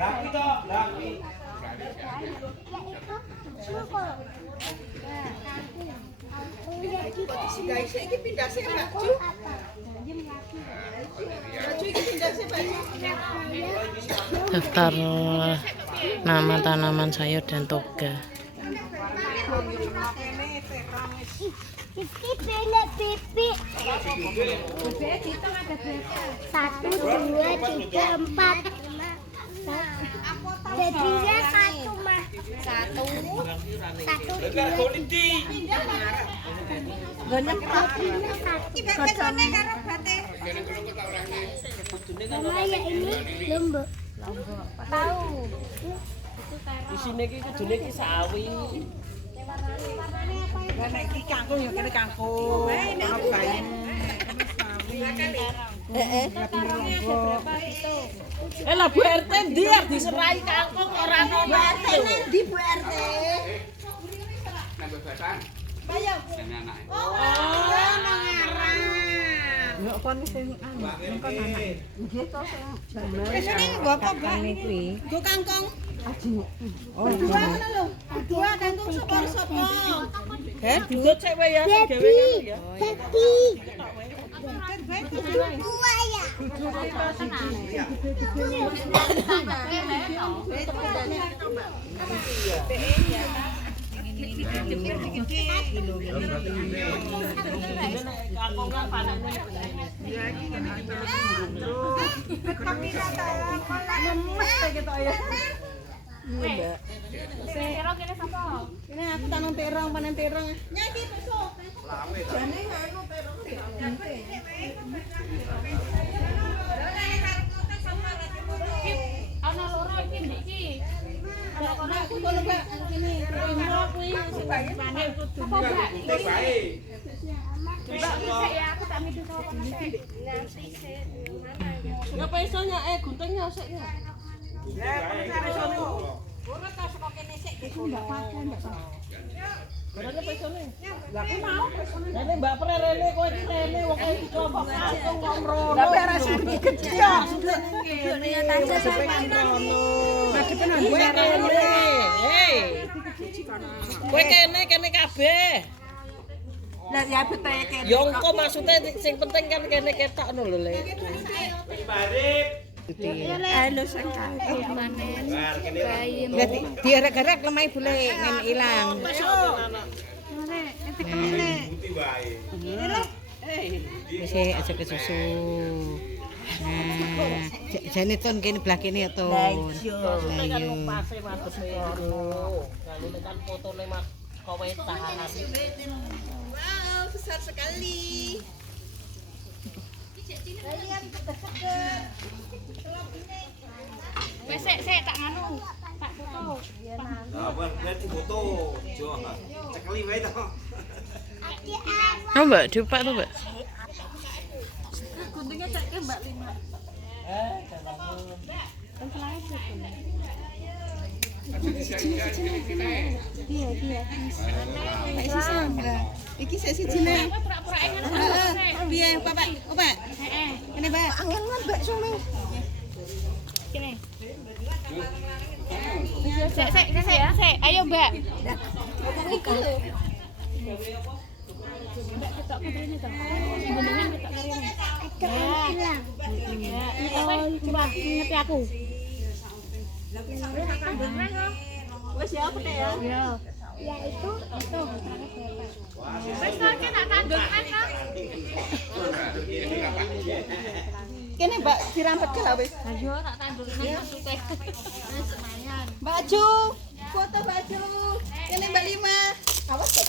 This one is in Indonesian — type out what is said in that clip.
Laki toh, laki. Daftar nama tanaman sayur dan toga. Satu, dua, tiga, empat. Jadinya satu mah. Satu, dua, tiga. Mama ya ini lombok. Tahu. Di sini iki kudune iki sawi. Nek iki kangkung ya kene kangkung. Ono bayem. Lah Bu RT ndi arep diserai kangkung ora ono RT. Ndi Bu RT? Nambah basan. Bayo. Anake. Oh, nang arah. Yo kon sing kon anak. Nggih to sing jaman. Wis ning nggo apa, Mbak? Nggo kangkung. Oh, dua ngono lho. Dua kangkung sapa-sapa. Dudut sik wae ya sing dhewe ngono ya. Dua ya. Kangkungan panene. Terong kene sapa? Ini aku tanam terong, panen terong. Nyaki besok. Jane anu terong. Ana loro iki ndek iki. Aku kono Mbak, ngene. Terong kuwi sing panen kudu. Apa Mbak? Baik. Mbak sik ya aku tak midu sapa sik. Ngapa iso nyake guntingnya sik ya. Ora ta saka kene sik ndak pakai ndak ta. Barane pesone. Lah aku mau pesone. Rene Mbak Pre rene kowe iki rene wong iki kelompok kangkung ngomrono. Tapi ora sing gede ya. Kene tasnya sampean rono. Maksudnya nang gue Kene. Hei. Kowe kene kabeh. lah ya bete kene. Ya engko maksude sing penting kan kene ketok ngono lho, Le. Barip. Halo sing kae panen. Bar kene. Berarti diarek-arek lemah boleh ngen ilang. Putih wae. Wis aja ke susu. Nah, jane ton kene belah kene ya ton. Lah kan pase madhep ngono. Kalune kan fotone Mas Kowetan. Wow, besar sekali. Wes sik tak nganu. Tak foto. Lah berarti foto. Jo. Cekeli wae to. Oh, Mbak, diupak tuh, Mbak. Guntingnya cek Mbak Lima. Iki sik sijine. Pura-pura ngono. Piye, Bapak? Bapak. Heeh. Kene, Mbak. Angin Mbak sume. Kene. Sik. Ayo, Mbak. Iki lho. Mbak ketok kene to. Jenengan ketok kene. Ya. Oh, coba ngerti aku. Wes ya apa ya? Ya. Ya itu. Wes tak tanduk kan, Kak? Kene Mbak dirampet ke lah wis. Ayo tak tandukne maksudnya. Lumayan. Baju, foto baju. Kene Mbak Lima. Awas kok.